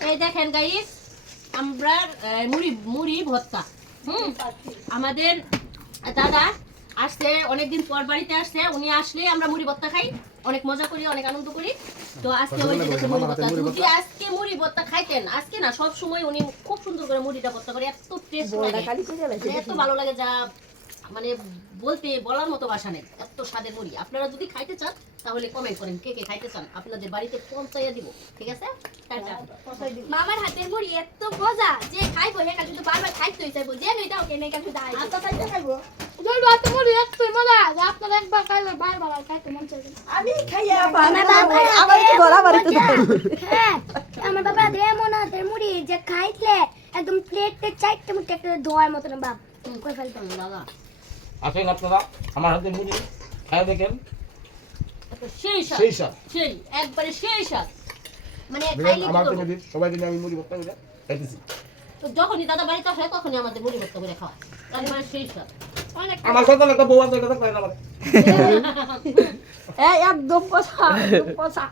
এই দেখেন গাইস আমরা মুড়ি মুড়ি ভর্তা আমাদের দাদা আসছে অনেকদিন পর বাড়িতে আসছে উনি আসলে আমরা মুড়ি ভর্তা খাই অনেক মজা করি অনেক আনন্দ করি তো আজকে ওই যে মুড়ি ভর্তা যদি আজকে মুড়ি ভর্তা খাইতেন আজকে না সব সময় উনি খুব সুন্দর করে মুড়িটা ভর্তা করে এত টেস্ট লাগে এত ভালো লাগে যা মানে বলতে বলার মতো ভাষা নেই এত স্বাদের মুড়ি আপনারা যদি খাইতে চান তাহলে কমেন্ট করেন কে কে খাইতে চান আপনাদের বাড়িতে পৌঁছাইয়া দিব ঠিক আছে টাটা মামার হাতের মুড়ি এত মজা যে খাইবো হে কাছে তো বারবার খাইতেই চাইবো যে নইটা ওকে নেই কাছে দাই আচ্ছা খাইতে খাইবো জল হাতে মুড়ি এত মজা যে আপনারা একবার খাইলে বারবার আর খাইতে মন চাইবে আমি খাইয়া আমার তো গলা বাড়িতে হ্যাঁ আমার বাবা এমন হাতের মুড়ি যে খাইলে একদম প্লেটে চারটে মুঠে একটা ধোয়ার মতন বাপ কই ফেলতাম দাদা আসেন আপনারা আমার হাতে মুড়ি খাই দেখেন সেই স্বাদ সেই স্বাদ সেই একবারে সেই স্বাদ মানে দেখেন খাইলে আমার হাতে মুড়ি সবাই দিনে আমি মুড়ি ভর্তা করে খাইতেছি তো যখনই দাদা বাড়িতে আসে তখনই আমাদের মুড়ি ভর্তা করে খাওয়া তারপরে সেই স্বাদ অনেক আমার সাথে একটা বউ আছে এটা তো খাই না আমার একদম পচা পচা